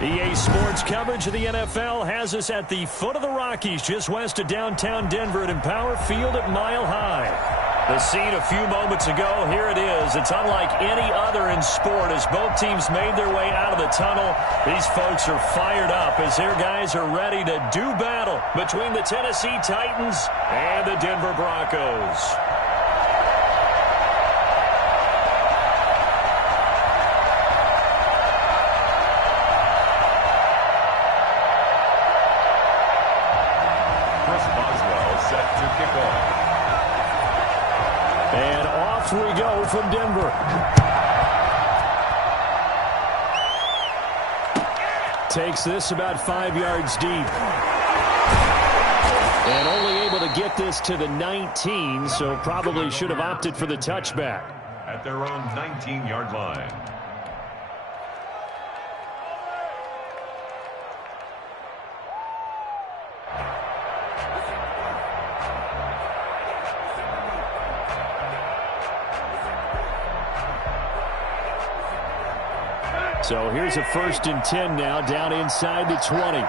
EA Sports coverage of the NFL has us at the foot of the Rockies, just west of downtown Denver at Empower Field at Mile High. The scene a few moments ago, here it is. It's unlike any other in sport as both teams made their way out of the tunnel. These folks are fired up as their guys are ready to do battle between the Tennessee Titans and the Denver Broncos. And off we go from Denver. Takes this about 5 yards deep. And only able to get this to the 19, so probably should have opted for the touchback. At their own 19-yard line. So here's a 1st and 10 now, down inside the 20. On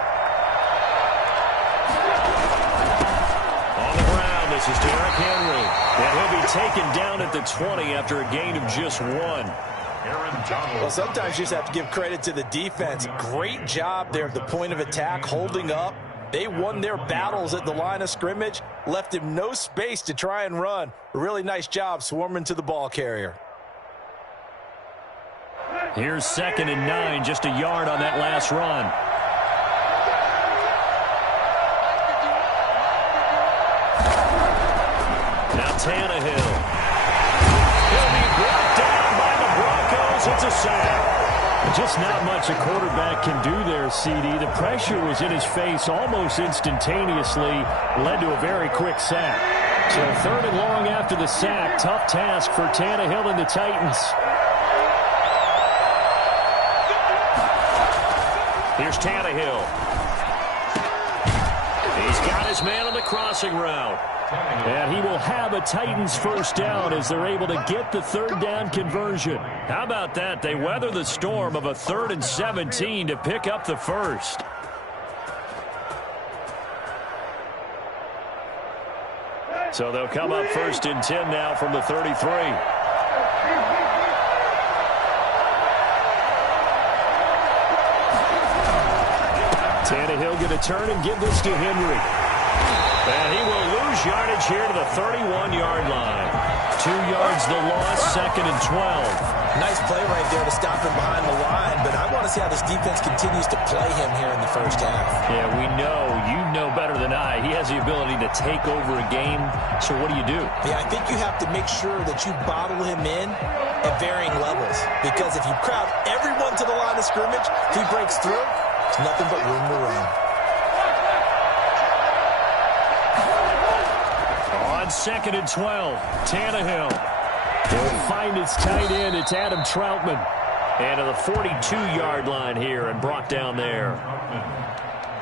the ground, this is Derrick Henry. And he'll be taken down at the 20 after a gain of just 1. Well, sometimes you just have to give credit to the defense. Great job there at the point of attack, holding up. They won their battles at the line of scrimmage, left him no space to try and run. A really nice job swarming to the ball carrier. Here's 2nd and 9, just a yard on that last run. Now Tannehill. He'll be brought down by the Broncos. It's a sack. Just not much a quarterback can do there, CD. The pressure was in his face almost instantaneously, led to a very quick sack. So 3rd and long after the sack. Tough task for Tannehill and the Titans. Here's Tannehill. He's got his man on the crossing route. And he will have a Titans 1st down as they're able to get the 3rd down conversion. How about that? They weather the storm of a 3rd and 17 to pick up the 1st. So they'll come up 1st and 10 now from the 33. Tannehill going to turn and give this to Henry. And he will lose yardage here to the 31-yard line. 2 yards the loss, 2nd and 12. Nice play right there to stop him behind the line, but I want to see how this defense continues to play him here in the 1st half. Yeah, we know. You know better than I. He has the ability to take over a game, so what do? Yeah, I think you have to make sure that you bottle him in at varying levels, because if you crowd everyone to the line of scrimmage, if he breaks through, it's nothing but room to run. On 2nd and 12, Tannehill will find its tight end. It's Adam Troutman. And to the 42-yard line here and brought down there.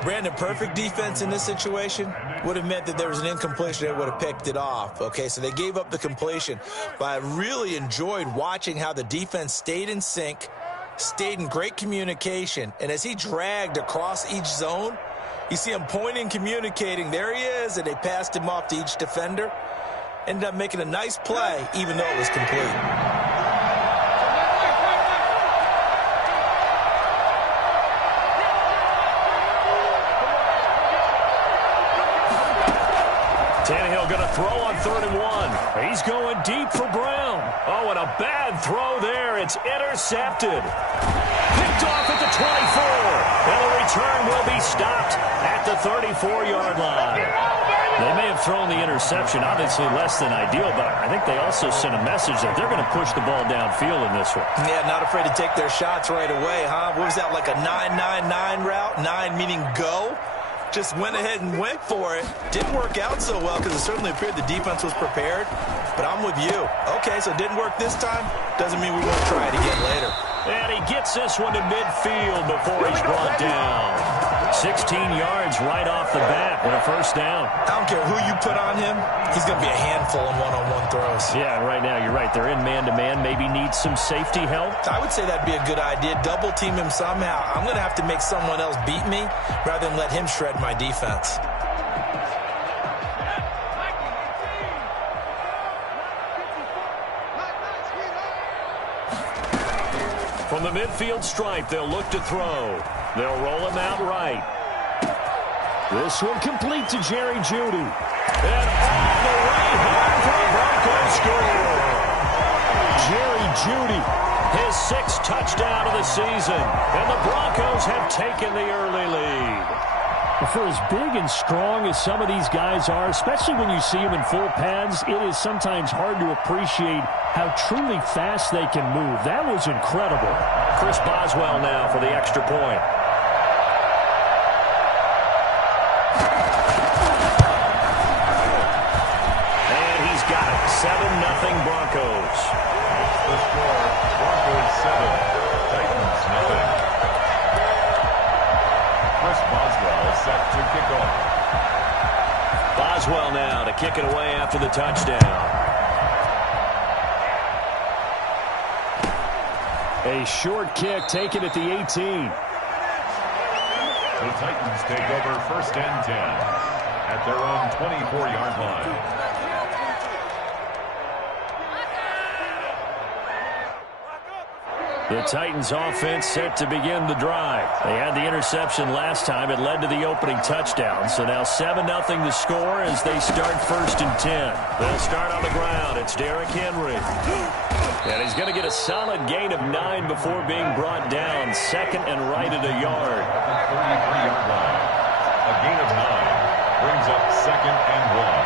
Brandon, perfect defense in this situation would have meant that there was an incompletion. They would have picked it off. Okay, so they gave up the completion. But I really enjoyed watching how the defense stayed in sync, stayed in great communication, and as he dragged across each zone, you see him pointing, communicating. There he is, and they passed him off to each defender. Ended up making a nice play, even though it was complete. Tannehill going to throw on 3rd and 1. He's going deep for Brown. Oh, and a bad throw there. It's intercepted. Picked off at the 24. And the return will be stopped at the 34-yard line. They may have thrown the interception, obviously less than ideal, but I think they also sent a message that they're going to push the ball downfield in this one. Yeah, not afraid to take their shots right away, huh? What was that, like a 9-9-9 route? 9 meaning go? Just went ahead and went for it. Didn't work out so well because it certainly appeared the defense was prepared. But I'm with you. Okay, so it didn't work this time. Doesn't mean we won't try it again later. And he gets this one to midfield before he's brought down. 16 yards right off the bat and a first down. I don't care who you put on him. He's going to be a handful in one-on-one throws. Yeah, right now you're right. They're in man-to-man. Maybe need some safety help. I would say that'd be a good idea. Double team him somehow. I'm going to have to make someone else beat me rather than let him shred my defense. From the midfield stripe, they'll look to throw. They'll roll him out right. This one complete to Jerry Jeudy. And all the way home for a Broncos score. Jerry Jeudy, his 6th touchdown of the season. And the Broncos have taken the early lead. For as big and strong as some of these guys are, especially when you see them in full pads, it is sometimes hard to appreciate how truly fast they can move. That was incredible. Chris Boswell now for the extra point. And he's got it. 7-0 Broncos. The score, Broncos 7, Titans 0. Chris Boswell set to kick off. Boswell now to kick it away after the touchdown. A short kick taken at the 18. The Titans take over 1st and 10 at their own 24-yard line. The Titans offense set to begin the drive. They had the interception last time. It led to the opening touchdown. So now 7-0 the score as they start 1st and 10. They'll start on the ground. It's Derrick Henry. And he's going to get a solid gain of 9 before being brought down. 2nd and right at a yard. 33-yard line. A gain of 9 brings up 2nd and 1.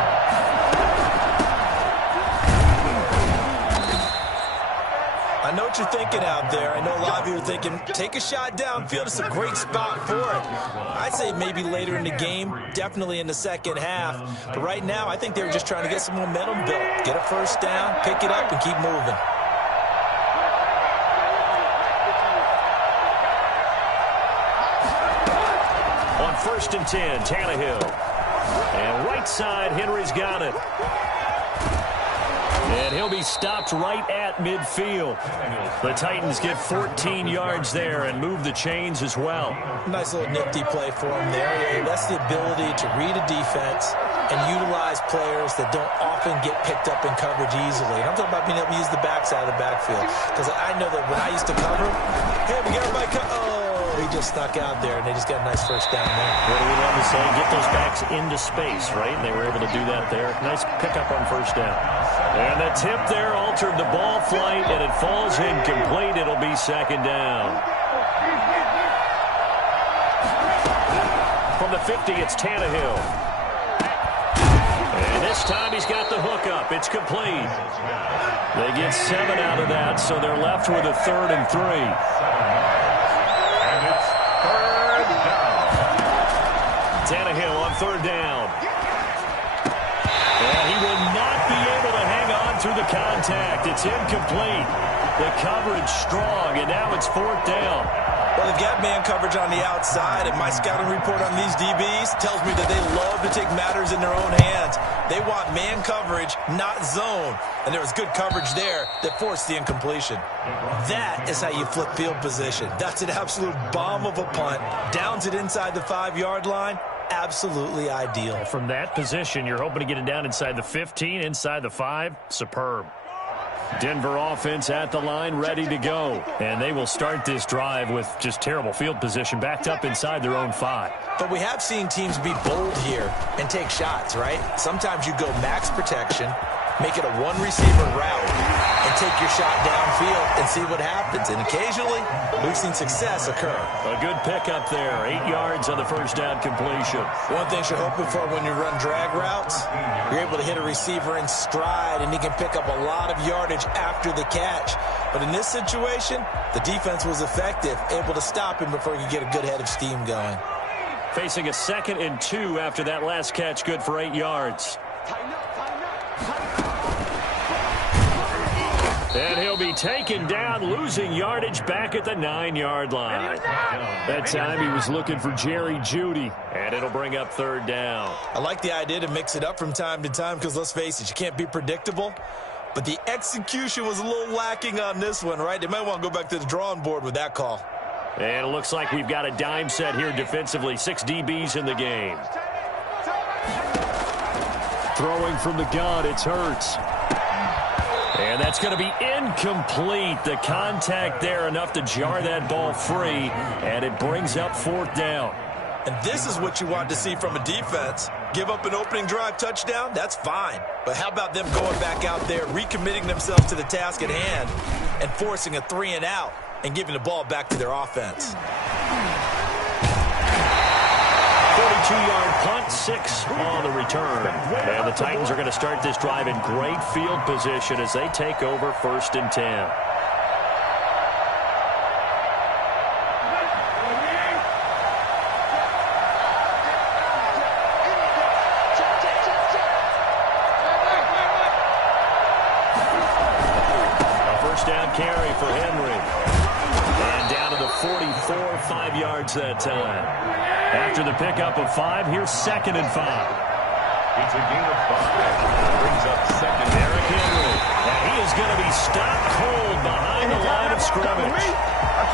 I know what you're thinking out there. I know a lot of you are thinking, take a shot downfield. It's a great spot for it. I'd say maybe later in the game, definitely in the second half. But right now, I think they were just trying to get some momentum built. Get a first down, pick it up, and keep moving. On 1st and 10, Tannehill. And right side, Henry's got it. And he'll be stopped right at midfield. The Titans get 14 yards there and move the chains as well. Nice little nifty play for him there. That's the ability to read a defense and utilize players that don't often get picked up in coverage easily. And I'm talking about being able to use the backside of the backfield. Because I know that when I used to cover, hey, we got everybody he just snuck out there, and they just got a nice first down there. What do we love to say? Get those backs into space, right? And they were able to do that there. Nice pickup on first down. And the tip there altered the ball flight, and it falls incomplete. It'll be 2nd down. From the 50, it's Tannehill. And this time he's got the hook up. It's complete. They get 7 out of that, so they're left with a 3rd and 3. Tannehill on 3rd down. And he will not be able to hang on through the contact. It's incomplete. The coverage strong, and now it's 4th down. Well, they've got man coverage on the outside, and my scouting report on these DBs tells me that they love to take matters in their own hands. They want man coverage, not zone. And there was good coverage there that forced the incompletion. That is how you flip field position. That's an absolute bomb of a punt. Downs it inside the 5-yard line. Absolutely ideal. From that position, you're hoping to get it down inside the 15, inside the 5. Superb. Denver offense at the line, ready to go. And they will start this drive with just terrible field position, backed up inside their own 5. But we have seen teams be bold here and take shots, right? Sometimes you go max protection, make it a one-receiver route, and take your shot downfield and see what happens. And occasionally, we've seen success occur. A good pickup there. 8 yards on the first down completion. One thing you're hoping for when you run drag routes, you're able to hit a receiver in stride, and he can pick up a lot of yardage after the catch. But in this situation, the defense was effective, able to stop him before he could get a good head of steam going. Facing a 2nd and 2 after that last catch, good for 8 yards. And he'll be taken down, losing yardage back at the 9-yard line. That time he was looking for Jerry Jeudy, and it'll bring up third down. I like the idea to mix it up from time to time because, let's face it, you can't be predictable. But the execution was a little lacking on this one, right? They might want to go back to the drawing board with that call. And it looks like we've got a dime set here defensively. 6 DBs in the game. Throwing from the gun, it's Hurts. And that's going to be incomplete. The contact there enough to jar that ball free, and it brings up fourth down. And this is what you want to see from a defense. Give up an opening drive touchdown, that's fine. But how about them going back out there, recommitting themselves to the task at hand, and forcing a 3-and-out and giving the ball back to their offense. 42-yard punt, 6 on the return. And the Titans are going to start this drive in great field position as they take over 1st and 10. A first down carry for Henry. And down to the 44, 5 yards that time. After the pickup of 5, here's 2nd and 5. It's a gain of 5. Brings up second. Derrick Henry. And he is going to be stopped cold behind the line of scrimmage.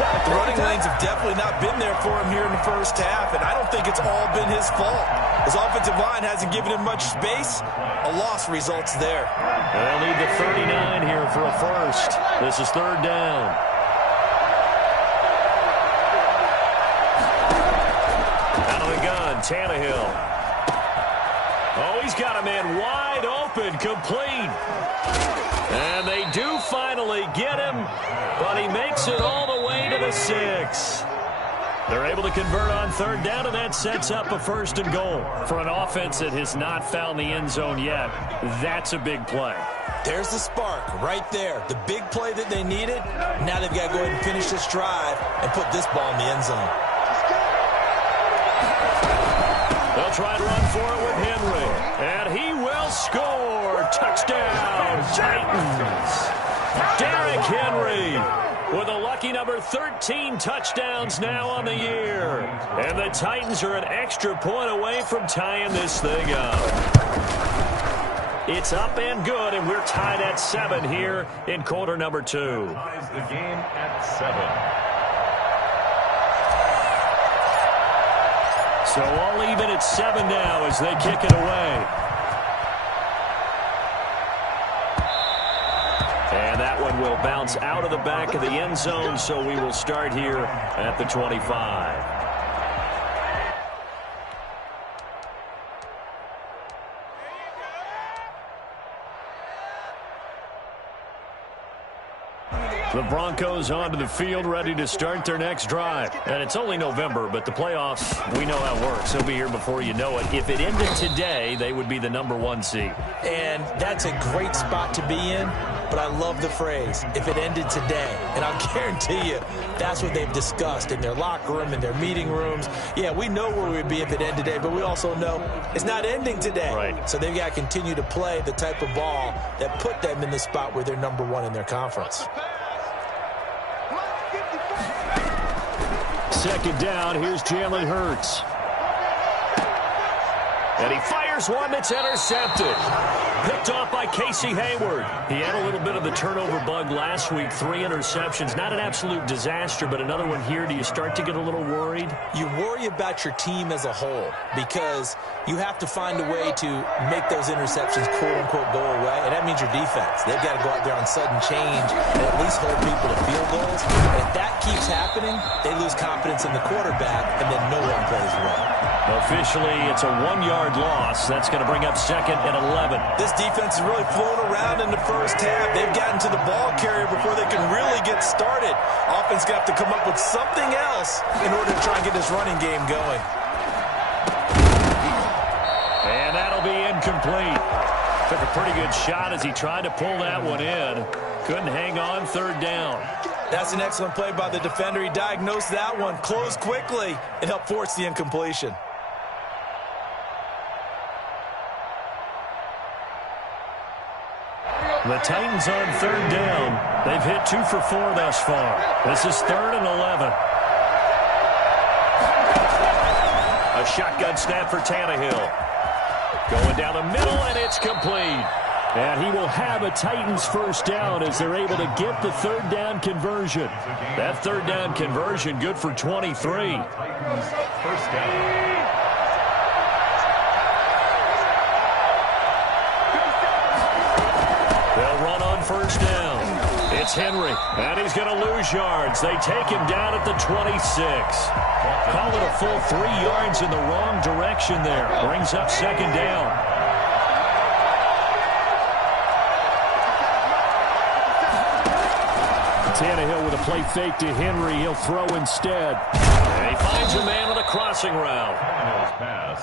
The running lanes have definitely not been there for him here in the first half, and I don't think it's all been his fault. His offensive line hasn't given him much space. A loss results there. They'll need the 39 here for a first. This is 3rd down. Out of the gun, Tannehill. Oh, he's got a man wide open, complete. And they do finally get him, but he makes it all the way to the 6. They're able to convert on 3rd down, and that sets up a 1st and goal. For an offense that has not found the end zone yet, that's a big play. There's the spark right there. The big play that they needed. Now they've got to go ahead and finish this drive and put this ball in the end zone. They'll try to run for it with Henry. And he will score. Touchdown, Titans. Derrick Henry with a lucky number 13 touchdowns now on the year. And the Titans are an extra point away from tying this thing up. It's up and good, and we're tied at 7 here in quarter number 2. Ties the game at 7. So all even at 7 now as they kick it away. And that one will bounce out of the back of the end zone, so we will start here at the 25. The Broncos onto the field, ready to start their next drive. And it's only November, but the playoffs, we know how it works. They'll be here before you know it. If it ended today, they would be the number 1 seed. And that's a great spot to be in, but I love the phrase, if it ended today. And I'll guarantee you, that's what they've discussed in their locker room, in their meeting rooms. Yeah, we know where we'd be if it ended today, but we also know it's not ending today. Right. So they've got to continue to play the type of ball that put them in the spot where they're number 1 in their conference. 2nd down, here's Jalen Hurts. And he fires one that's intercepted. Picked off by Casey Hayward. He had a little bit of the turnover bug last week. 3 interceptions. Not an absolute disaster, but another one here. Do you start to get a little worried? You worry about your team as a whole because you have to find a way to make those interceptions, quote-unquote, go away, and that means your defense. They've got to go out there on sudden change and at least hold people to field goals. And if that keeps happening, they lose confidence in the quarterback, and then no one plays well. Officially, it's a 1-yard loss. That's going to bring up 2nd and 11. This defense has really flown around in the first half. They've gotten to the ball carrier before they can really get started. Offense got to come up with something else in order to try and get this running game going. And that'll be incomplete. Took a pretty good shot as he tried to pull that one in. Couldn't hang on 3rd down. That's an excellent play by the defender. He diagnosed that one, closed quickly, and helped force the incompletion. The Titans on 3rd down. They've hit 2 for 4 thus far. This is 3rd and 11. A shotgun snap for Tannehill. Going down the middle, and it's complete. And he will have a Titans first down as they're able to get the 3rd down conversion. That 3rd down conversion good for 23. First down. They'll run on first down. It's Henry, and he's going to lose yards. They take him down at the 26. Call it a full 3 yards in the wrong direction there. Brings up 2nd down. Tannehill with a play fake to Henry. He'll throw instead. And he finds a man on the crossing route.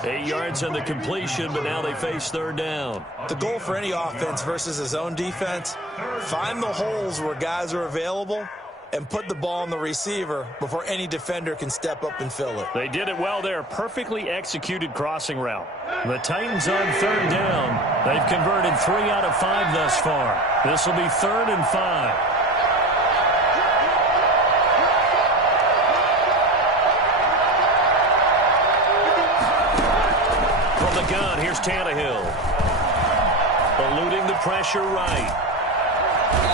8 yards on the completion, but now they face 3rd down. The goal for any offense versus his own defense, find the holes where guys are available and put the ball on the receiver before any defender can step up and fill it. They did it well there. Perfectly executed crossing route. The Titans on 3rd down. They've converted 3 out of 5 thus far. This will be 3rd and 5. Gun. Here's Tannehill. Eluding the pressure right.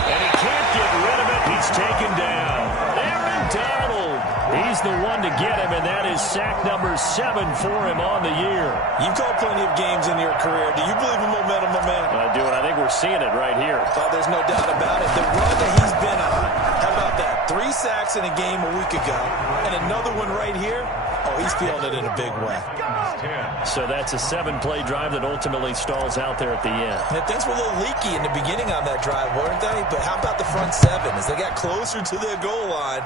And he can't get rid of it. He's taken down. Aaron Donald. He's the one to get him, and that is sack number 7 for him on the year. You've called plenty of games in your career. Do you believe in momentum, my man? I do, and I think we're seeing it right here. Oh, there's no doubt about it. The run that he's been on. How about that? 3 sacks in a game a week ago, and another one right here. Oh, he's feeling it in a big way. So that's a 7-play drive that ultimately stalls out there at the end. And things were a little leaky in the beginning on that drive, weren't they? But how about the front 7? As they got closer to their goal line,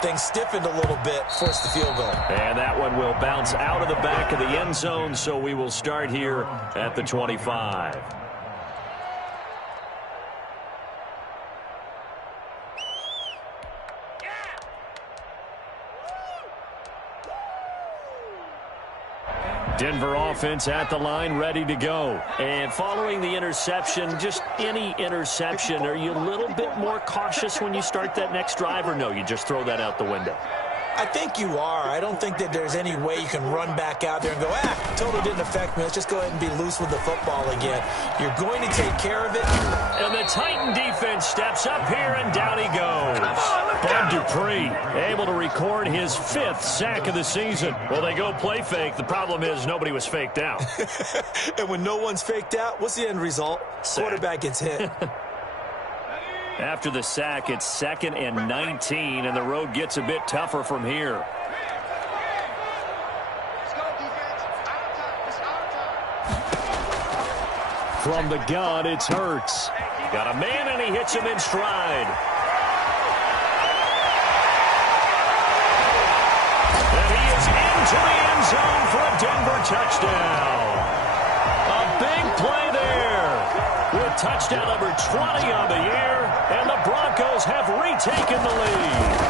things stiffened a little bit, forced the field goal. And that one will bounce out of the back of the end zone, so we will start here at the 25. Denver offense at the line, ready to go. And following the interception, just any interception, are you a little bit more cautious when you start that next drive, or no, you just throw that out the window? I think you are. I don't think that there's any way you can run back out there and go, totally didn't affect me. Let's just go ahead and be loose with the football again. You're going to take care of it. And the Titan defense steps up here, and down he goes. Bud Dupree able to record his 5th sack of the season. Well, they go play fake. The problem is nobody was faked out. And when no one's faked out, what's the end result? Sack. Quarterback gets hit. After the sack, it's 2nd and 19, and the road gets a bit tougher from here. From the gun, it's Hurts. Got a man, and he hits him in stride. And he is into the end zone for a Denver touchdown. A big play there with touchdown number 20 on the year, and the Broncos have retaken the lead.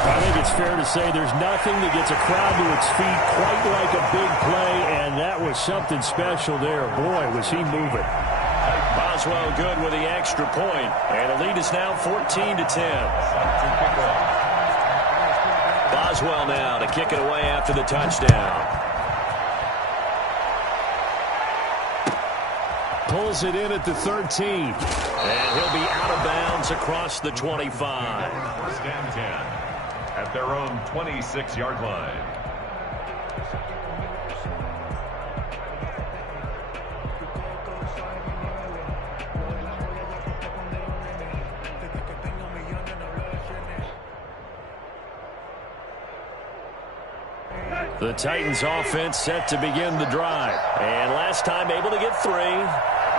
I think it's fair to say there's nothing that gets a crowd to its feet quite like a big play, and that was something special there. Boy, was he moving. Boswell good with the extra point, and the lead is now 14-10. Boswell now to kick it away after the touchdown. Pulls it in at the 13. And he'll be out of bounds across the 25. First and 10 at their own 26-yard line. The Titans offense set to begin the drive. And last time able to get 3.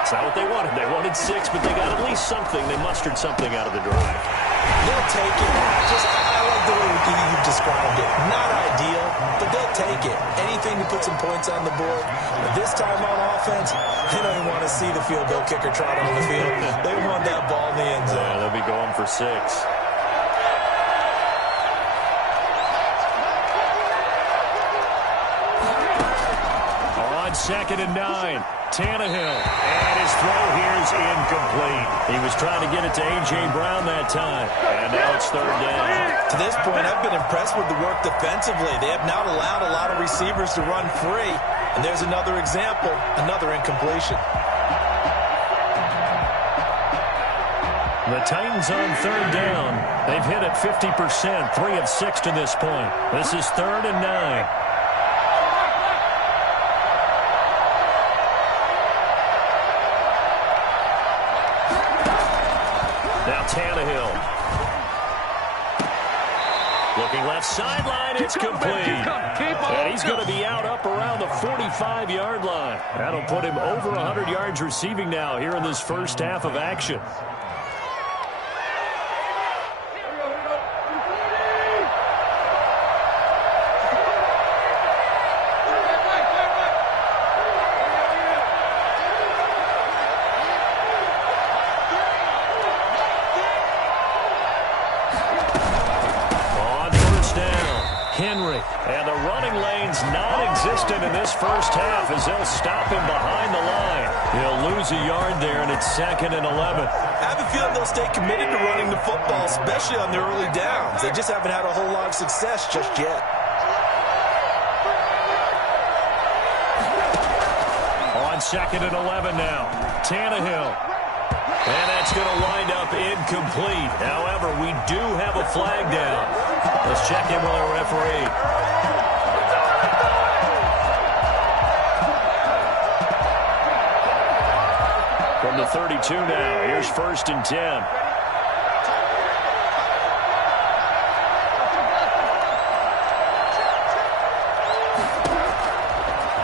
It's not what they wanted. They wanted 6, but they got at least something. They mustered something out of the drive. They'll take it. I like the way you've described it. Not ideal, but they'll take it. Anything to put some points on the board. But this time on offense, they don't even want to see the field goal kicker trot on the field. They want that ball in the end zone. Yeah, they'll be going for 6. on 2nd and 9. Tannehill, and his throw here is incomplete. He was trying to get it to A.J. Brown that time, and now it's 3rd down. To this point, I've been impressed with the work defensively. They have not allowed a lot of receivers to run free, and there's another example, another incompletion. The Titans on 3rd down. They've hit it 50%, 3 of 6 to this point. This is 3rd and 9. Now Tannehill. Looking left sideline, it's complete. And he's going to be out up around the 45-yard line. That'll put him over 100 yards receiving now here in this first half of action. And the running lane's non-existent in this first half as they'll stop him behind the line. He'll lose a yard there, and it's 2nd and 11. I have a feeling they'll stay committed to running the football, especially on the early downs. They just haven't had a whole lot of success just yet. On 2nd and 11 now, Tannehill. And that's going to wind up incomplete. However, we do have a flag down. Let's check in with our referee. From the 32 now, here's 1st and 10.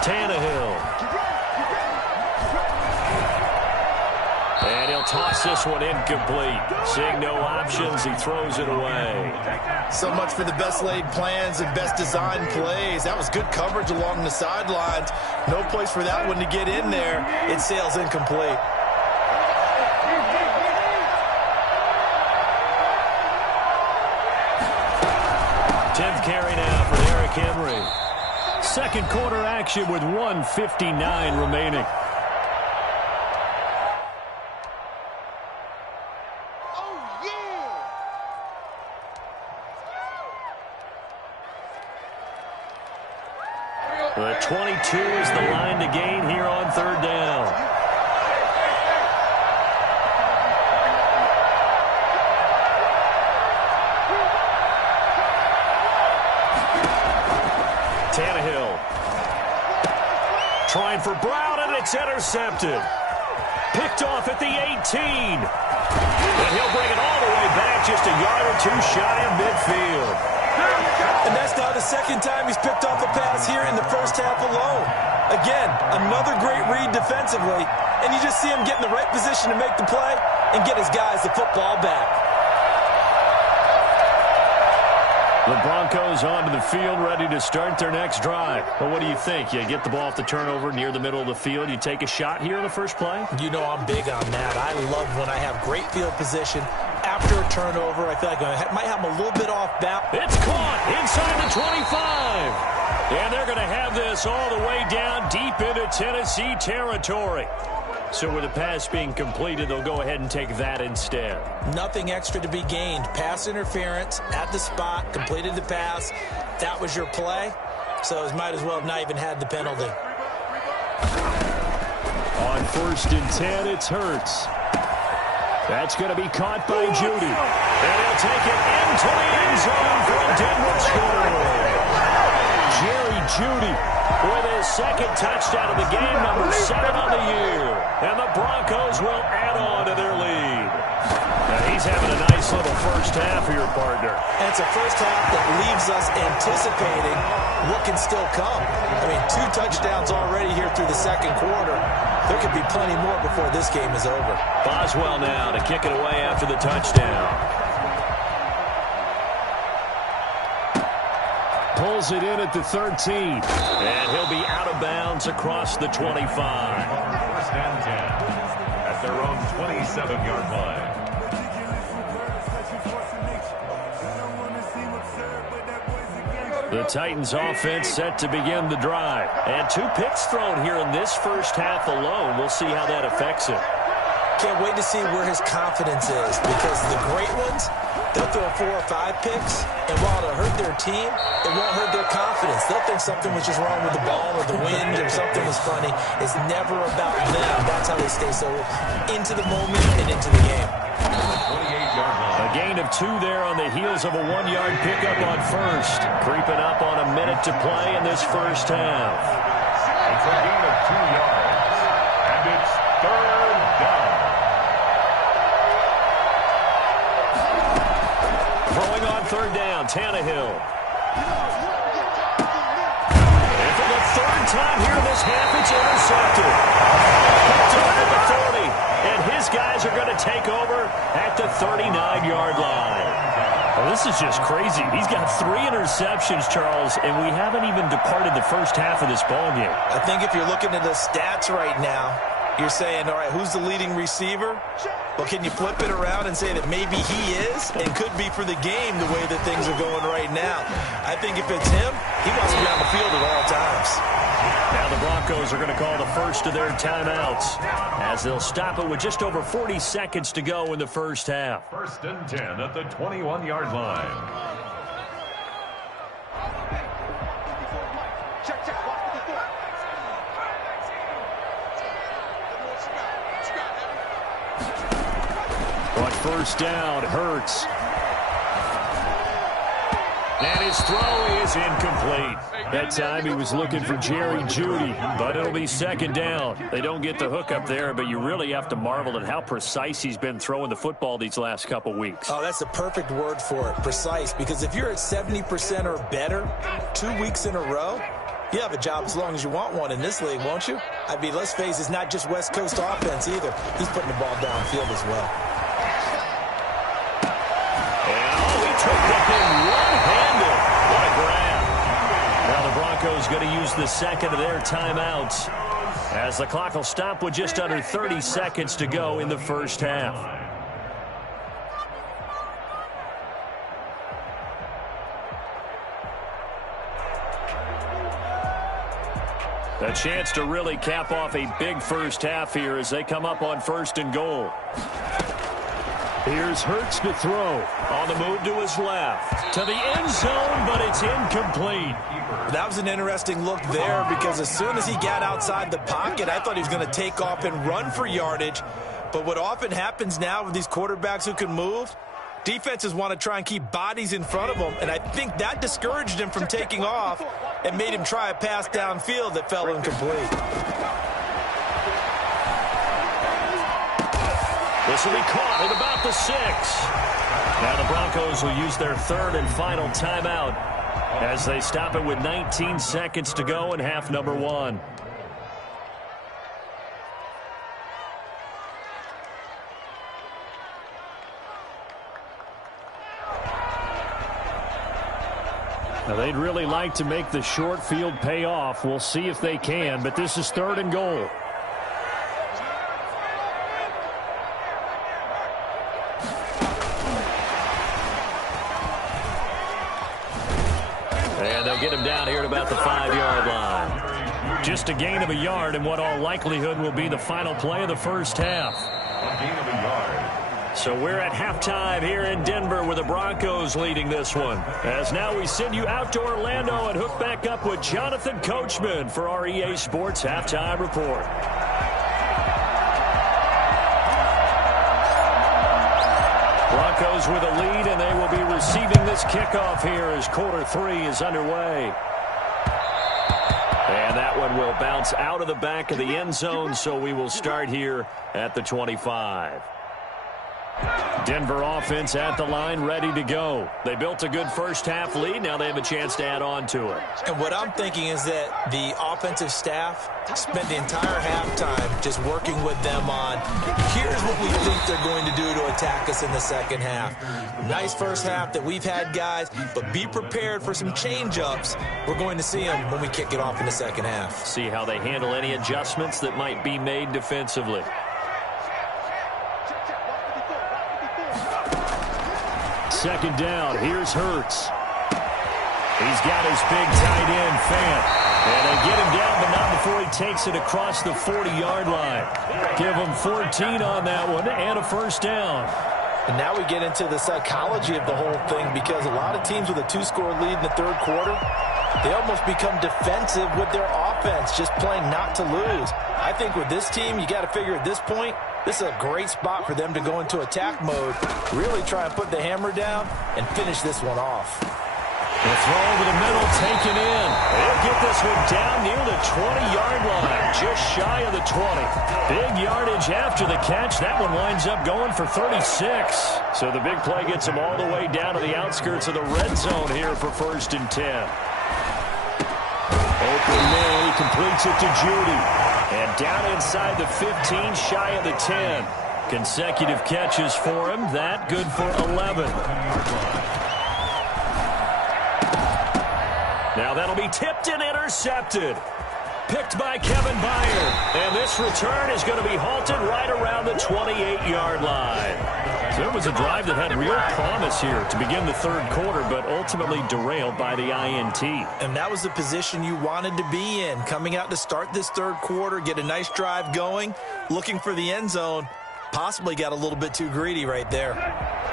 Tannehill. And he'll toss this one incomplete. Seeing no options, he throws it away. So much for the best laid plans and best designed plays. That was good coverage along the sidelines. No place for that one to get in there. It sails incomplete. Carry now for Derrick Henry. Second quarter action with 1:59 remaining. The 22 is the line to gain here on 3rd down. Tannehill trying for Brown, and it's intercepted. Picked off at the 18. And he'll bring it all the way back just a yard or two shy of midfield. And that's now the second time he's picked off a pass here in the first half alone. Again, another great read defensively, and you just see him get in the right position to make the play and get his guys the football back. The Broncos onto the field, ready to start their next drive. But what do you think? You get the ball off the turnover near the middle of the field. You take a shot here in the first play? You know I'm big on that. I love when I have great field position. After a turnover, I feel like I might have them a little bit off balance. It's caught inside the 25. And they're going to have this all the way down deep into Tennessee territory. So with the pass being completed, they'll go ahead and take that instead. Nothing extra to be gained. Pass interference at the spot, completed the pass. That was your play. So it might as well have not even had the penalty. On 1st and 10, it's Hurts. That's going to be caught by Judy. And he'll take it into the end zone for a Denver score. Jerry Judy with his second touchdown of the game, number 7 on the year. And the Broncos will add on to their lead. Now he's having a nice little first half here, partner. And it's a first half that leaves us anticipating what can still come. I mean, 2 touchdowns already here through the second quarter. There could be plenty more before this game is over. Boswell now to kick it away after the touchdown. Pulls it in at the 13. And he'll be out of bounds across the 25. 1st and 10 at their own 27-yard line. The Titans offense set to begin the drive. And 2 picks thrown here in this first half alone. We'll see how that affects it. Can't wait to see where his confidence is, because the great ones, they'll throw 4 or 5 picks, and while it'll hurt their team, it won't hurt their confidence. They'll think something was just wrong with the ball or the wind or something was funny. It's never about them. That's how they stay so into the moment and into the game. A gain of 2 there on the heels of a 1-yard pickup on first. Creeping up on a minute to play in this first half. It's a gain of 2 yards, and it's 3rd down. Throwing on 3rd down, Tannehill. And for the 3rd time here in this half, it's intercepted. Turn at the 40, and his guys are going to take over at the 39-yard line. Well, this is just crazy. He's got 3 interceptions, Charles, and we haven't even departed the first half of this ballgame. I think if you're looking at the stats right now, you're saying, all right, who's the leading receiver? Well, can you flip it around and say that maybe he is and could be for the game the way that things are going right now? I think if it's him, he wants to be on the field at all times. Now the Broncos are going to call the first of their timeouts as they'll stop it with just over 40 seconds to go in the first half. 1st and 10 at the 21-yard line. On 1st down, Hurts. And his throw is incomplete. That time he was looking for Jerry Jeudy, but it'll be 2nd down. They don't get the hook up there, but you really have to marvel at how precise he's been throwing the football these last couple weeks. Oh, that's the perfect word for it, precise, because if you're at 70% or better 2 weeks in a row, you have a job as long as you want one in this league, won't you? I mean, let's face it, it's not just West Coast offense either. He's putting the ball downfield as well. Took that thing one-handed. What a grab. Now the Broncos going to use the 2nd of their timeouts as the clock will stop with just under 30 seconds to go in the first half. A chance to really cap off a big first half here as they come up on 1st and goal. Here's Hurts to throw. On the move to his left. To the end zone, but it's incomplete. That was an interesting look there because as soon as he got outside the pocket, I thought he was going to take off and run for yardage. But what often happens now with these quarterbacks who can move, defenses want to try and keep bodies in front of them. And I think that discouraged him from taking off and made him try a pass downfield that fell incomplete. This will be caught at about the 6. Now the Broncos will use their 3rd and final timeout as they stop it with 19 seconds to go in half number 1. Now they'd really like to make the short field pay off. We'll see if they can, but this is 3rd and goal. Get him down here at about the 5-yard line. Just a gain of a yard in what all likelihood will be the final play of the first half. A gain of a yard. So we're at halftime here in Denver with the Broncos leading this one. As now we send you out to Orlando and hook back up with Jonathan Coachman for our EA Sports Halftime Report. Broncos with a lead, and they will be receiving this kickoff here as quarter 3 is underway. And that one will bounce out of the back of the end zone, so we will start here at the 25. Denver offense at the line, ready to go. They built a good first half lead. Now they have a chance to add on to it. And what I'm thinking is that the offensive staff spent the entire halftime just working with them on, here's what we think they're going to do to attack us in the second half. Nice first half that we've had, guys, but be prepared for some change-ups. We're going to see them when we kick it off in the second half. See how they handle any adjustments that might be made defensively. Second down, here's Hurts. He's got his big tight end, Fant. And they get him down, but not before he takes it across the 40-yard line. Give him 14 on that one and a first down. And now we get into the psychology of the whole thing, because a lot of teams with a 2-score lead in the third quarter, they almost become defensive with their offense, just playing not to lose. I think with this team, you got to figure at this point, this is a great spot for them to go into attack mode, really try and put the hammer down and finish this one off. The throw over the middle, taken in. They'll get this one down near the 20-yard line, just shy of the 20. Big yardage after the catch. That one winds up going for 36. So the big play gets him all the way down to the outskirts of the red zone here for 1st and 10. Open man, he completes it to Judy. And down inside the 15, shy of the 10. Consecutive catches for him. That good for 11. Now that'll be tipped and intercepted. Picked by Kevin Byard. And this return is going to be halted right around the 28-yard line. So it was a drive that had real promise here to begin the third quarter, but ultimately derailed by the INT. And that was the position you wanted to be in, coming out to start this third quarter, get a nice drive going, looking for the end zone. Possibly got a little bit too greedy right there.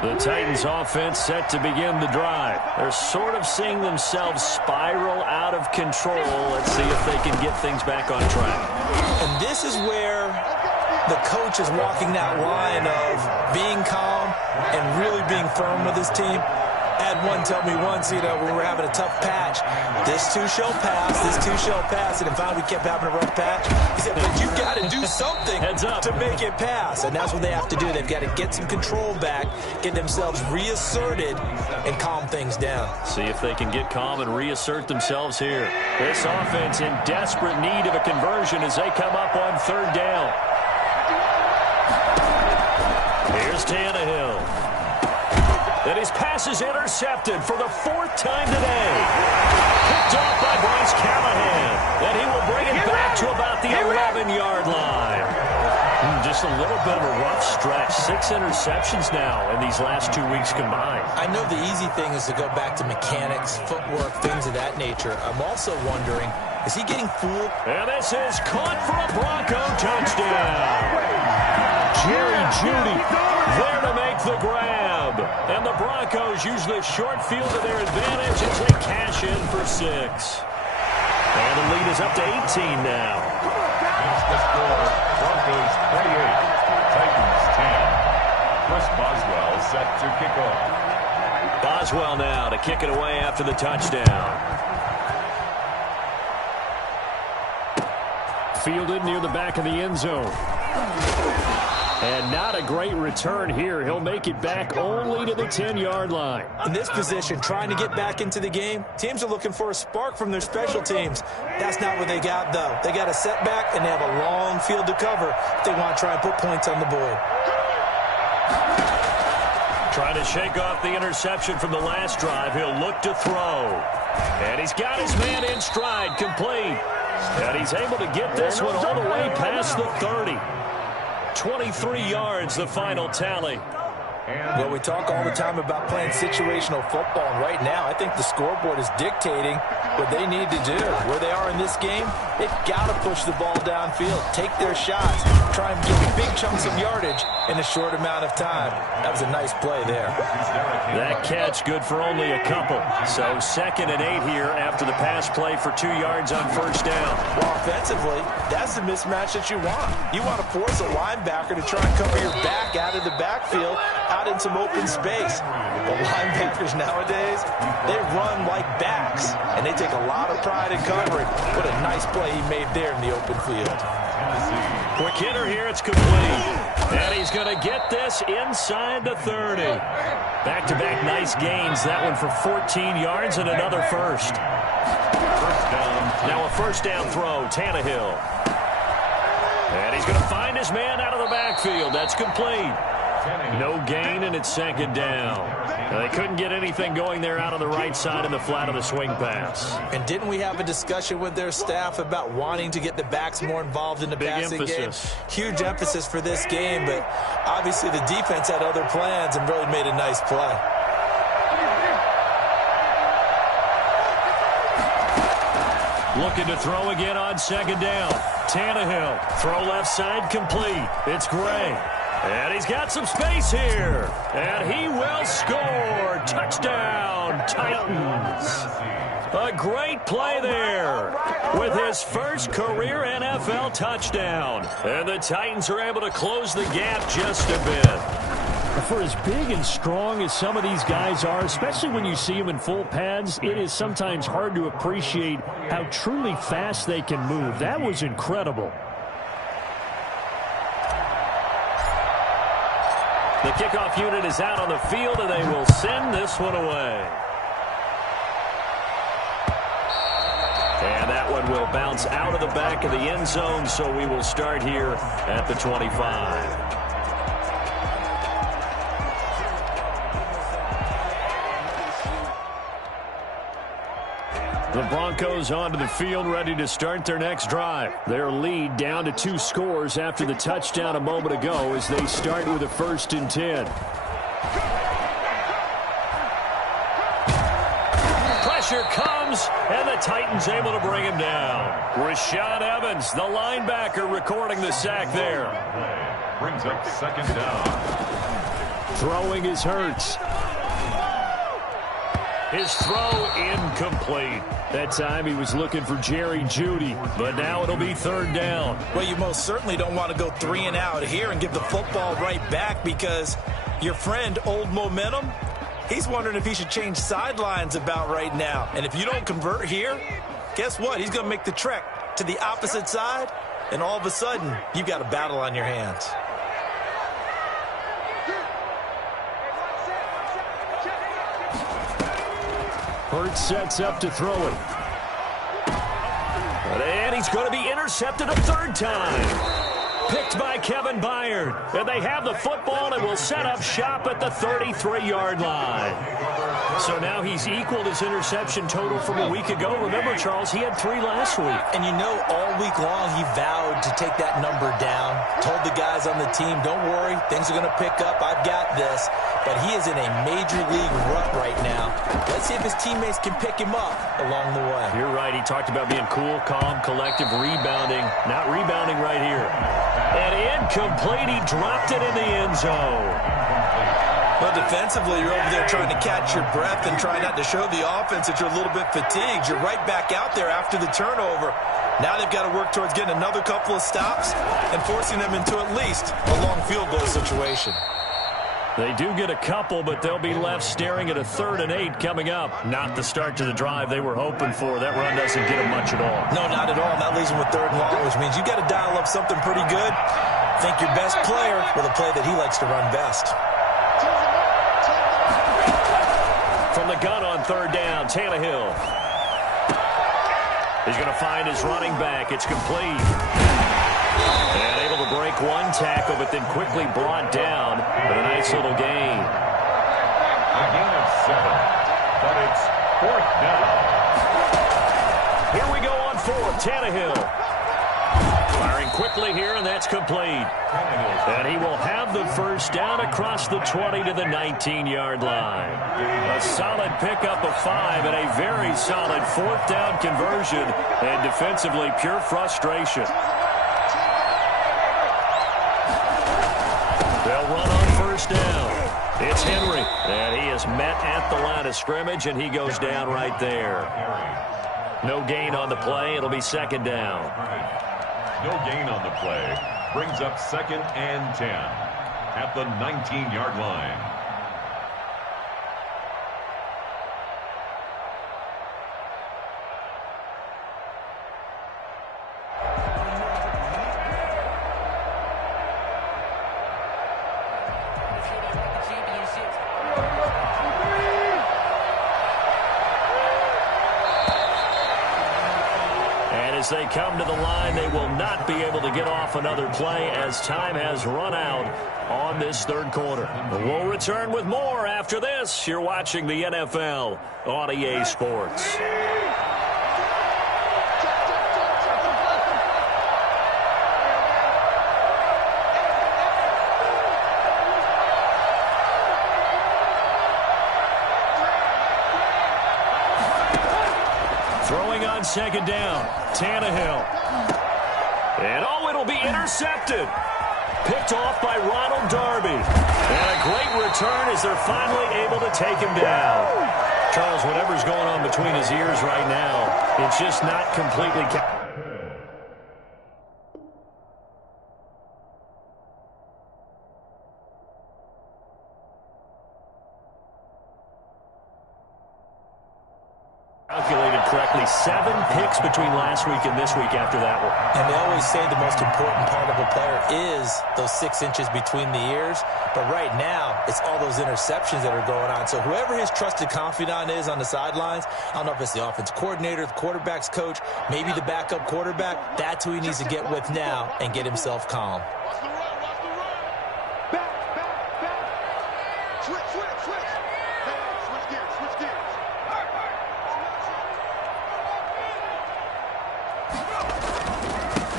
The Titans offense set to begin the drive. They're sort of seeing themselves spiral out of control. Let's see if they can get things back on track. And this is where the coach is walking that line of being calm and really being firm with his team. I had one tell me once, when we were having a tough patch, this too shall pass, this too shall pass, and finally we kept having a rough patch. He said, but you got to do something to make it pass, and that's what they have to do. They've got to get some control back, get themselves reasserted, and calm things down. See if they can get calm and reassert themselves here. This offense in desperate need of a conversion as they come up on 3rd down. Here's Tannehill. And his pass is intercepted for the 4th time today. Picked off by Bryce Callahan. And he will bring it back to about the 11-yard line. Just a little bit of a rough stretch. 6 interceptions now in these last 2 weeks combined. I know the easy thing is to go back to mechanics, footwork, things of that nature. I'm also wondering, is he getting fooled? And this is caught for a Bronco touchdown. Jerry Jeudy there to make the grab. And the Broncos use the short field to their advantage as they cash in for 6. And the lead is up to 18 now. Here's the score. Broncos 28, Titans 10. Chris Boswell set to kick off. Boswell now to kick it away after the touchdown. Fielded near the back of the end zone. And not a great return here. He'll make it back only to the 10-yard line. In this position, trying to get back into the game, teams are looking for a spark from their special teams. That's not what they got, though. They got a setback, and they have a long field to cover if they want to try and put points on the board. Trying to shake off the interception from the last drive. He'll look to throw. And he's got his man in stride, complete. And he's able to get this one all the way past the 30. 23 yards, the final tally. Well, we talk all the time about playing situational football, and right now I think the scoreboard is dictating what they need to do. Where they are in this game, they've got to push the ball downfield, take their shots, try and get big chunks of yardage in a short amount of time. That was a nice play there. That catch good for only a couple. So 2nd and 8 here after the pass play for 2 yards on 1st down. Well, offensively, that's the mismatch that you want. You want to force a linebacker to try and cover your back out of the backfield, out in some open space. The linebackers nowadays, they run like backs, and they take a lot of pride in covering. What a nice play he made there in the open field. Quick hitter here, it's complete. And he's going to get this inside the 30. Back-to-back nice gains. That one for 14 yards and another first. Now a 1st down throw, Tannehill. And he's going to find his man out of the backfield. That's complete. No gain, and it's 2nd down. Now, they couldn't get anything going there out on the right side in the flat of the swing pass. And didn't we have a discussion with their staff about wanting to get the backs more involved in the passing game? Huge emphasis for this game, but obviously the defense had other plans and really made a nice play. Looking to throw again on second down. Tannehill, throw left side complete. It's Gray. And he's got some space here. And he will score. Touchdown, Titans. A great play there with his first career NFL touchdown. And the Titans are able to close the gap just a bit. For as big and strong as some of these guys are, especially when you see them in full pads, it is sometimes hard to appreciate how truly fast they can move. That was incredible. The kickoff unit is out on the field, and they will send this one away. And that one will bounce out of the back of the end zone, so we will start here at the 25. The Broncos onto the field, ready to start their next drive. Their lead down to 2 scores after the touchdown a moment ago as they start with a 1st and 10. Pressure comes, and the Titans able to bring him down. Rashaan Evans, the linebacker, recording the sack there. Brings up 2nd down. Throwing is Hurts. His throw incomplete. That time he was looking for Jerry Jeudy, but now it'll be 3rd down. Well, you most certainly don't want to go 3 and out here and give the football right back because your friend, Old Momentum, he's wondering if he should change sidelines about right now. And if you don't convert here, guess what? He's going to make the trek to the opposite side, and all of a sudden, you've got a battle on your hands. Hurts sets up to throw it. And he's going to be intercepted a 3rd time. Picked by Kevin Byard. And they have the football and will set up shop at the 33-yard line. So now he's equaled his interception total from a week ago. Remember, Charles, he had 3 last week. And you know, all week long he vowed to take that number down. Told the guys on the team, don't worry, things are going to pick up. I've got this. But he is in a major league rut right now. Let's see if his teammates can pick him up along the way. You're right. He talked about being cool, calm, collective, rebounding. Not rebounding right here. And incomplete. He dropped it in the end zone. Well, defensively, you're over there trying to catch your breath and try not to show the offense that you're a little bit fatigued. You're right back out there after the turnover. Now they've got to work towards getting another couple of stops and forcing them into at least a long field goal situation. They do get a couple, but they'll be left staring at a 3rd and 8 coming up. Not the start to the drive they were hoping for. That run doesn't get them much at all. No, not at all. That leaves them with 3rd and long, which means you've got to dial up something pretty good. Think your best player with a play that he likes to run best. From the gun on 3rd down, Tannehill. He's going to find his running back. It's complete. And able to break 1 tackle, but then quickly brought down with a nice little gain. A gain of 7, but it's 4th down. Here we go on 4th. Tannehill firing quickly here, and that's complete. And he will have the 1st down across the 20 to the 19-yard line. A solid pickup of 5 and a very solid 4th down conversion, and defensively pure frustration. They'll run on 1st down. It's Henry, and he is met at the line of scrimmage, and he goes down right there. No gain on the play. It'll be 2nd down. No gain on the play. Brings up 2nd and 10 at the 19-yard line. As they come to the line, they will not be able to get off another play as time has run out on this 3rd quarter. We'll return with more after this. You're watching the NFL on EA Sports. on second down. Tannehill. And, oh, it'll be intercepted. Picked off by Ronald Darby. And a great return as they're finally able to take him down. Charles, whatever's going on between his ears right now, it's just not completely... calculated correctly. 7 picks between last week and this week after that one. And they always say the most important part of a player is those 6 inches between the ears. But right now, it's all those interceptions that are going on. So whoever his trusted confidant is on the sidelines, I don't know if it's the offense coordinator, the quarterback's coach, maybe the backup quarterback, that's who he needs to get with now and get himself calm.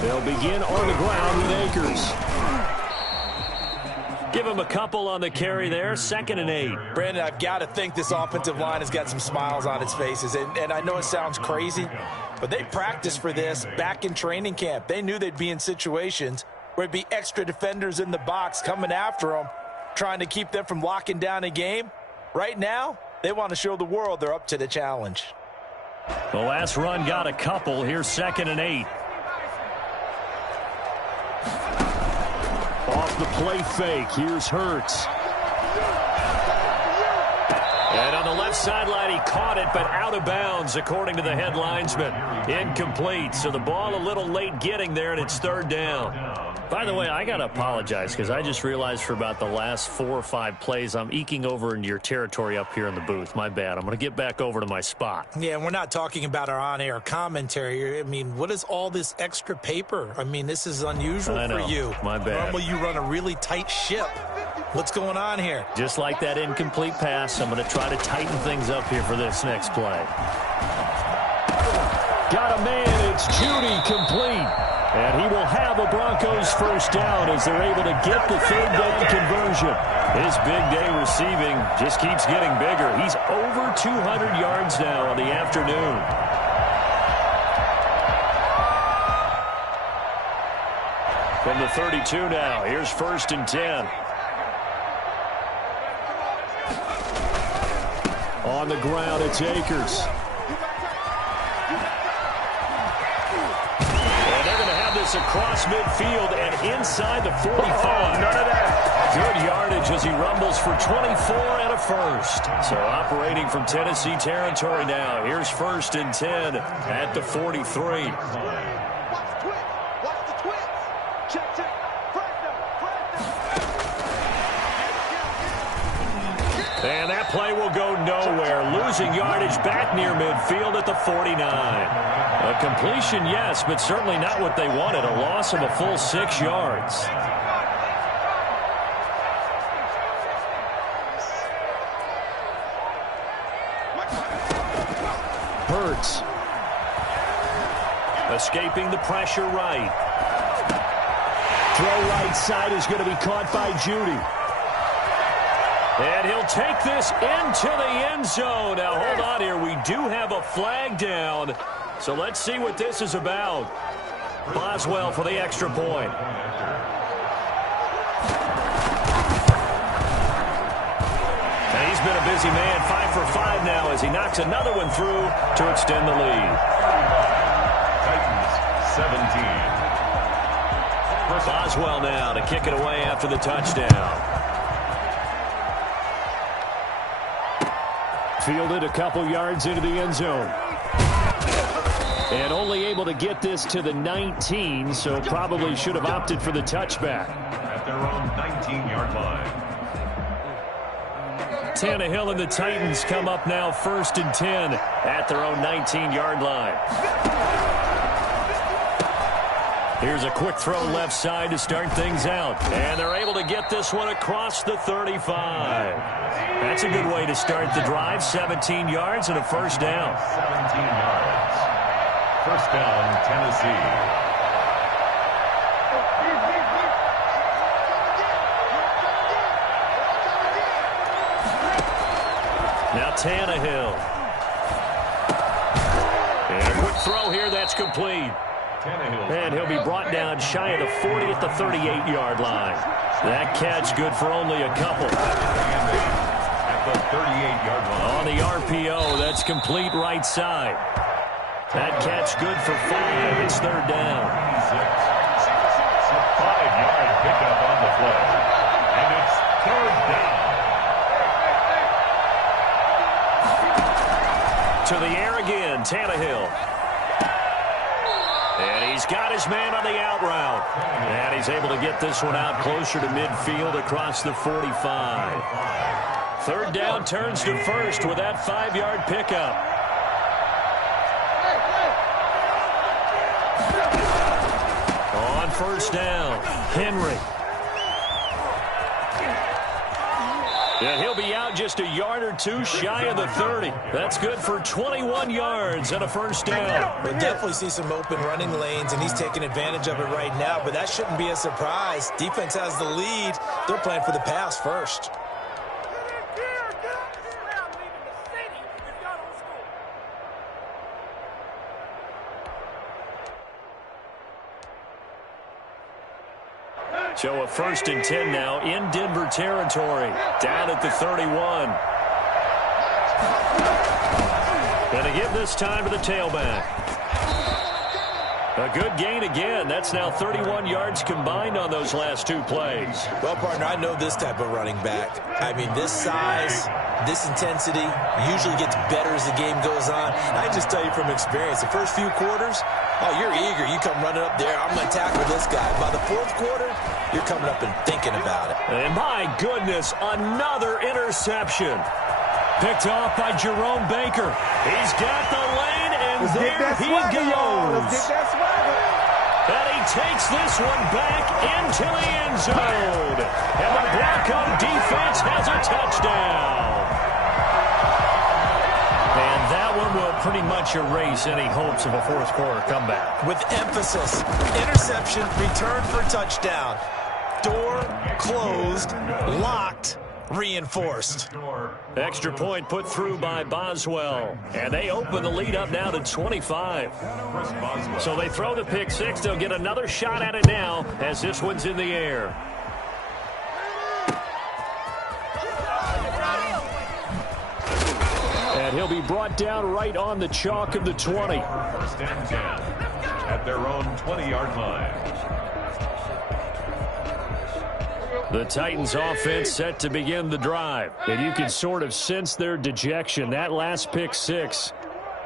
They'll begin on the ground with Akers. Give him a couple on the carry there. 2nd and 8. Brandon, I've got to think this offensive line has got some smiles on its faces. And I know it sounds crazy, but they practiced for this back in training camp. They knew they'd be in situations where there'd be extra defenders in the box coming after them, trying to keep them from locking down a game. Right now, they want to show the world they're up to the challenge. The last run got a couple. Here's 2nd and 8. Off the play fake, here's Hurts. And on the left sideline, he caught it, but out of bounds, according to the head linesman. Incomplete, so the ball a little late getting there, and it's 3rd down. By the way, I got to apologize because I just realized for about the last 4 or 5 plays, I'm eking over into your territory up here in the booth. My bad. I'm going to get back over to my spot. Yeah, and we're not talking about our on-air commentary. I mean, what is all this extra paper? I mean, this is unusual for you. My bad. Normally you run a really tight ship. What's going on here? Just like that incomplete pass, I'm going to try to tighten things up here for this next play. Got a man. It's Judy, complete. And he will have a Broncos first down as they're able to get the 3rd down conversion. His big day receiving just keeps getting bigger. He's over 200 yards now on the afternoon. From the 32 now, here's 1st and 10. On the ground, it's Akers. Across midfield and inside the 45. None of that. Good yardage as he rumbles for 24 and a first. So operating from Tennessee territory now. Here's 1st and 10 at the 43. And that play will go nowhere. Losing yardage back near midfield at the 49. A completion, yes, but certainly not what they wanted. A loss of a full 6 yards. Hurts. Escaping the pressure right. Throw right side is going to be caught by Judy. And he'll take this into the end zone. Now, hold on here. We do have a flag down. So let's see what this is about. Boswell for the extra point. And he's been a busy man. 5 for 5 now as he knocks another one through to extend the lead. Titans 17. Boswell now to kick it away after the touchdown. Fielded a couple yards into the end zone. And only able to get this to the 19, so probably should have opted for the touchback. At their own 19-yard line. Tannehill and the Titans come up now 1st and 10 at their own 19-yard line. Here's a quick throw left side to start things out. And they're able to get this one across the 35. That's a good way to start the drive. 17 yards and a first down. 17 yards. First down, Tennessee. Now Tannehill. And a quick throw here. That's complete. And he'll be brought down shy of the 40 at the 38-yard line. That catch good for only a couple. At the 38-yard line. On the RPO, that's complete right side. That catch good for 5. It's third down. 5-yard pickup on the play. And it's third down. To the air again, Tannehill. And he's got his man on the out route. And he's able to get this one out closer to midfield across the 45. Third down turns to first with that 5-yard pickup. On first down, Henry. And he'll be out just a yard or two shy of the 30. That's good for 21 yards and a first down. We'll definitely see some open running lanes, and he's taking advantage of it right now, but that shouldn't be a surprise. Defense has the lead. They're playing for the pass first. So a 1st and 10 now in Denver territory. Down at the 31. Going to give this time to the tailback. A good gain again. That's now 31 yards combined on those last 2 plays. Well, partner, I know this type of running back. I mean, this size, this intensity usually gets better as the game goes on. I just tell you from experience, the first few quarters, oh, you're eager. You come running up there. I'm going to tackle this guy. By the 4th quarter, you're coming up and thinking about it. And my goodness, another interception. Picked off by Jerome Baker. He's got the lane, and there he goes. Let's get that swagger. And he takes this one back into the end zone. And the Bronco defense has a touchdown. And that one will pretty much erase any hopes of a 4th quarter comeback. With emphasis, interception, return for touchdown. Door closed, locked, reinforced. Extra point put through by Boswell. And they open the lead up now to 25. So they throw the pick 6. They'll get another shot at it now as this one's in the air. And he'll be brought down right on the chalk of the 20. 1st and 10 at their own 20-yard line. The Titans offense set to begin the drive. And you can sort of sense their dejection. That last pick 6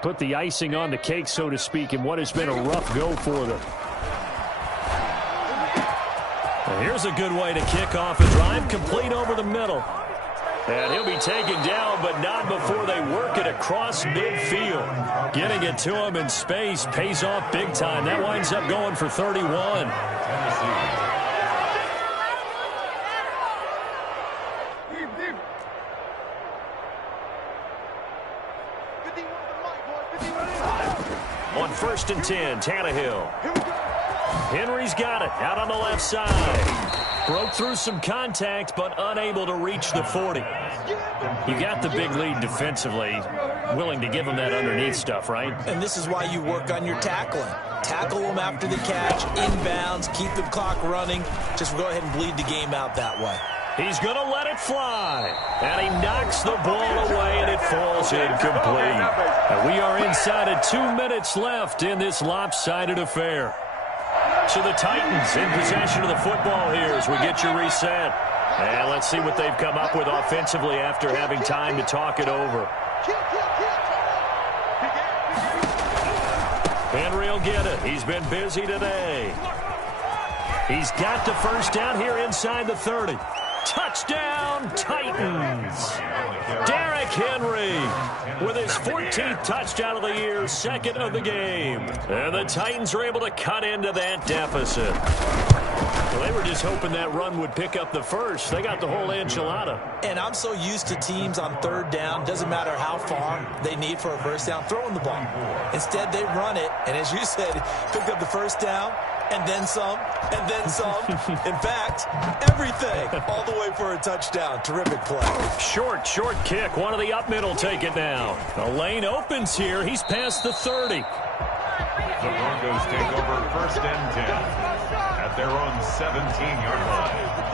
put the icing on the cake, so to speak, in what has been a rough go for them. And here's a good way to kick off a drive, complete over the middle. And he'll be taken down, but not before they work it across midfield. Getting it to him in space pays off big time. That winds up going for 31. On 1st and 10, Tannehill. Henry's got it out on the left side. Broke through some contact, but unable to reach the 40. You got the big lead defensively. Willing to give them that underneath stuff, right? And this is why you work on your tackling. Tackle them after the catch, inbounds, keep the clock running. Just go ahead and bleed the game out that way. He's going to let it fly. And he knocks the ball away, and it falls incomplete. And we are inside of 2 minutes left in this lopsided affair. So the Titans in possession of the football here as we get you reset. And let's see what they've come up with offensively after having time to talk it over. Henry will get it. He's been busy today. He's got the first down here inside the 30. Touchdown, Titans. Derrick Henry with his 14th touchdown of the year, 2nd of the game. And the Titans are able to cut into that deficit. Well, they were just hoping that run would pick up the first. They got the whole enchilada. And I'm so used to teams on 3rd down, doesn't matter how far they need for a first down, throwing the ball. Instead, they run it, and as you said, picked up the first down, and then some, and then some. In fact, everything, all the way for a touchdown. Terrific play. Short kick. One of the up middle take it down. The lane opens here. He's past the 30. The Broncos take over 1st and 10 at their own 17-yard line.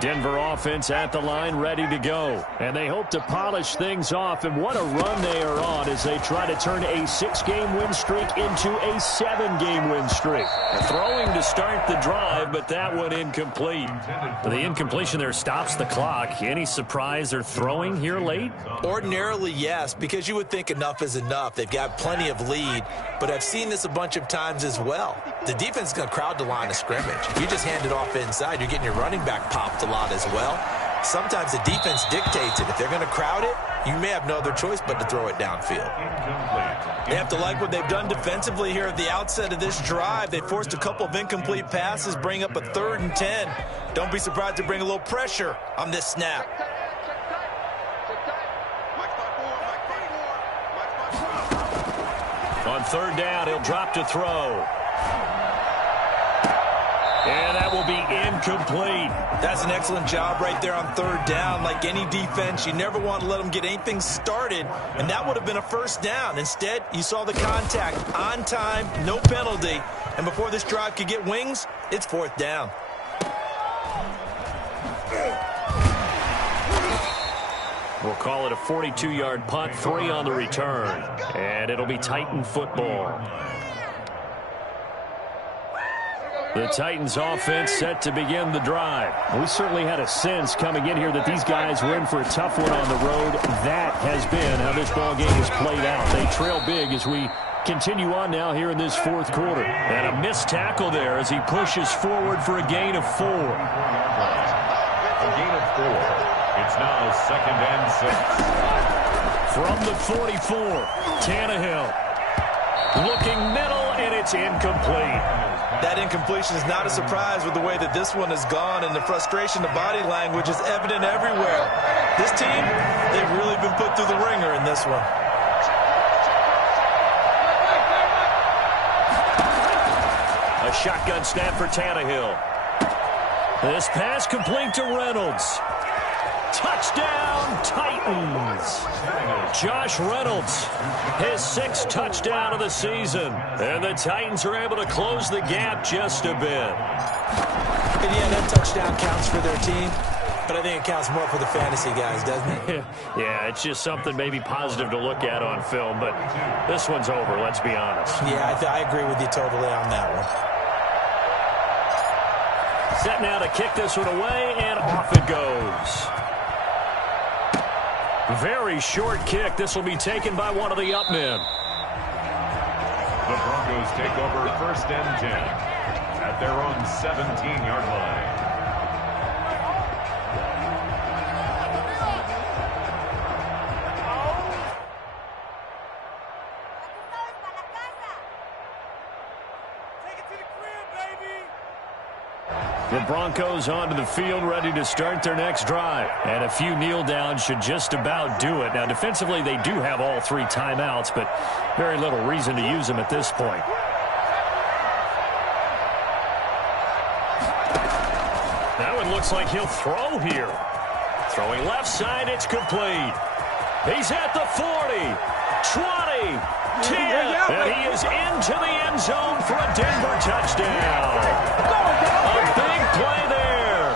Denver offense at the line, ready to go. And they hope to polish things off. And what a run they are on as they try to turn a 6-game win streak into a 7-game win streak. Throwing to start the drive, but that one incomplete. The incompletion there stops the clock. Any surprise they're throwing here late? Ordinarily, yes, because you would think enough is enough. They've got plenty of lead, but I've seen this a bunch of times as well. The defense is going to crowd the line of scrimmage. If you just hand it off inside, you're getting your running back popped a lot as well. Sometimes the defense dictates it. If they're going to crowd it, you may have no other choice but to throw it downfield. They have to like what they've done defensively here at the outset of this drive. They forced a couple of incomplete passes, bring up a 3rd and 10. Don't be surprised to bring a little pressure on this snap. On 3rd down, he'll drop to throw. And that will be incomplete. That's an excellent job right there on 3rd down. Like any defense, you never want to let them get anything started, and that would have been a 1st down. Instead, you saw the contact on time, no penalty, and before this drive could get wings, it's 4th down. We'll call it a 42-yard punt, 3 on the return, and it'll be Titan football. The Titans offense set to begin the drive. We certainly had a sense coming in here that these guys were in for a tough one on the road. That has been how this ball game has played out. They trail big as we continue on now here in this 4th quarter. And a missed tackle there as he pushes forward for a gain of 4. A gain of 4. It's now 2nd and 6. From the 44, Tannehill looking middle, and it's incomplete. That incompletion is not a surprise with the way that this one has gone, and the frustration, the body language is evident everywhere. This team, they've really been put through the ringer in this one. A shotgun snap for Tannehill. This pass complete to Reynolds. Touchdown, Titans. Josh Reynolds, his 6th touchdown of the season. And the Titans are able to close the gap just a bit. And yeah, that touchdown counts for their team, but I think it counts more for the fantasy guys, doesn't it? Yeah, it's just something maybe positive to look at on film, but this one's over, let's be honest. Yeah, I agree with you totally on that one. Set now to kick this one away, and off it goes. Very short kick. This will be taken by one of the up men. The Broncos take over 1st and 10 at their own 17-yard line. The Broncos onto the field, ready to start their next drive. And a few kneel downs should just about do it. Now, defensively, they do have all 3 timeouts, but very little reason to use them at this point. That one looks like he'll throw here. Throwing left side, it's complete. He's at the 40, 20, 10, and he is into the end zone for a Denver touchdown. A big play there.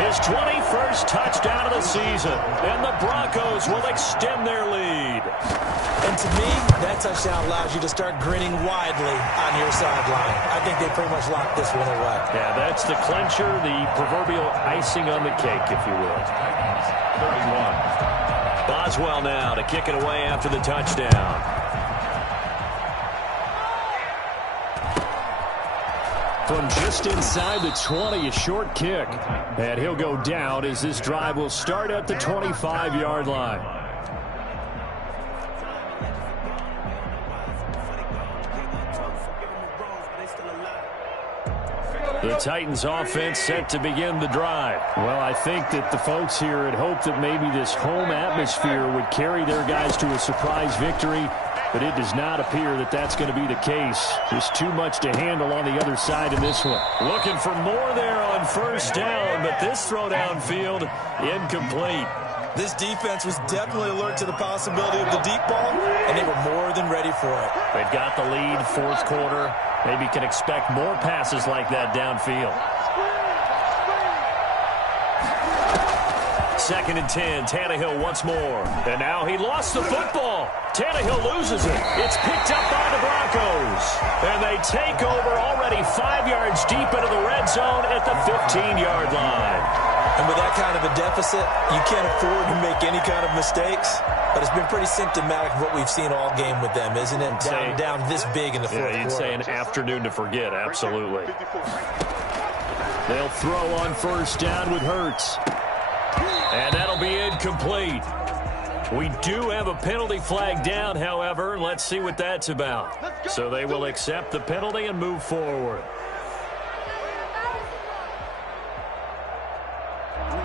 His 21st touchdown of the season, and the Broncos will extend their lead. And to me, that touchdown allows you to start grinning widely on your sideline. I think they pretty much locked this one away. Yeah, that's the clincher, the proverbial icing on the cake, if you will. 31. Boswell now to kick it away after the touchdown. From just inside the 20, a short kick. And he'll go down as this drive will start at the 25-yard line. The Titans offense set to begin the drive. Well, I think that the folks here had hoped that maybe this home atmosphere would carry their guys to a surprise victory, but it does not appear that that's going to be the case. There's too much to handle on the other side of this one. Looking for more there on first down, but this throw downfield incomplete. This defense was definitely alert to the possibility of the deep ball, and they were more than ready for it. They've got the lead, fourth quarter. Maybe can expect more passes like that downfield. 2nd and 10, Tannehill once more. And now he lost the football. Tannehill loses it. It's picked up by the Broncos. And they take over already 5 yards deep into the red zone at the 15-yard line. And with that kind of a deficit, you can't afford to make any kind of mistakes. But it's been pretty symptomatic of what we've seen all game with them, isn't it? Down this big in the fourth quarter. Yeah, you'd say an afternoon to forget, absolutely. They'll throw on first down with Hurts. And that'll be incomplete. We do have a penalty flag down, however. Let's see what that's about. So they will accept the penalty and move forward.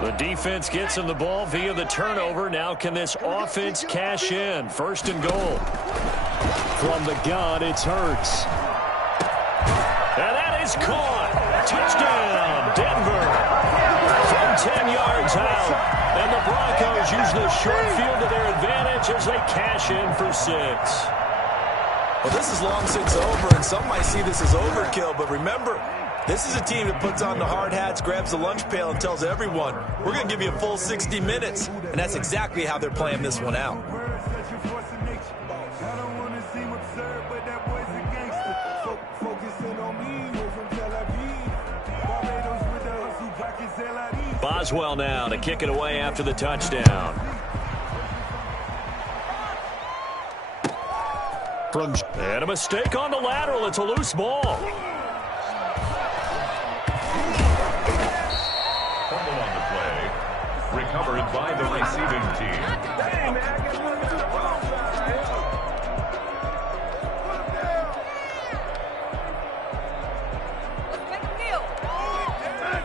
The defense gets him the ball via the turnover. Now can this offense cash in? 1st and goal. From the gun, it's Hurts. And that is caught. Touchdown, Denver. From 10 yards out. And the Broncos use the short field to their advantage as they cash in for 6. Well, this is long since over, and some might see this as overkill, but remember, this is a team that puts on the hard hats, grabs the lunch pail, and tells everyone, we're going to give you a full 60 minutes. And that's exactly how they're playing this one out. Boswell now to kick it away after the touchdown. And a mistake on the lateral. It's a loose ball. Recovered by the receiving team.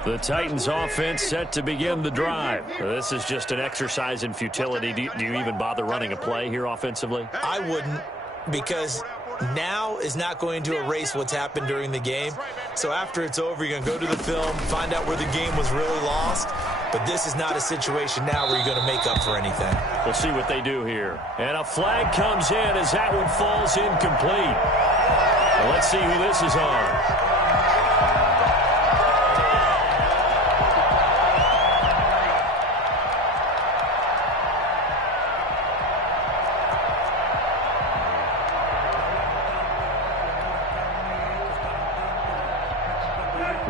The Titans offense set to begin the drive. This is just an exercise in futility. Do you even bother running a play here offensively? I wouldn't, because now is not going to erase what's happened during the game. So after it's over, you're going to go to the film, find out where the game was really lost. But this is not a situation now where you're going to make up for anything. We'll see what they do here. And a flag comes in as that one falls incomplete. Well, let's see who this is on.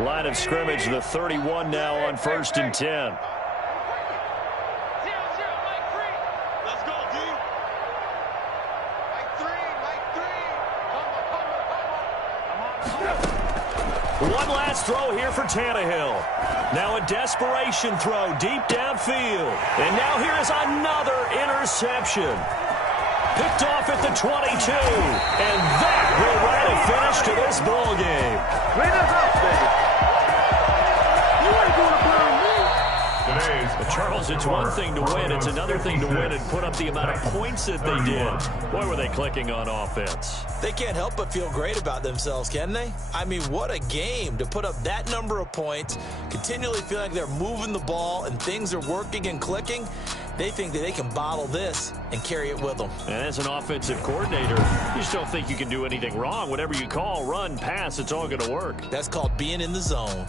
Line of scrimmage, the 31 now on 1st and 10. One last throw here for Tannehill. Now a desperation throw deep downfield. And now here is another interception. Picked off at the 22. And that will write a finish to this ball game. But Charles, it's one thing to win. It's another thing to win and put up the amount of points that they did. Boy, were they clicking on offense. They can't help but feel great about themselves, can they? I mean, what a game to put up that number of points, continually feeling like they're moving the ball and things are working and clicking. They think that they can bottle this and carry it with them. And as an offensive coordinator, you just don't think you can do anything wrong. Whatever you call, run, pass, it's all going to work. That's called being in the zone.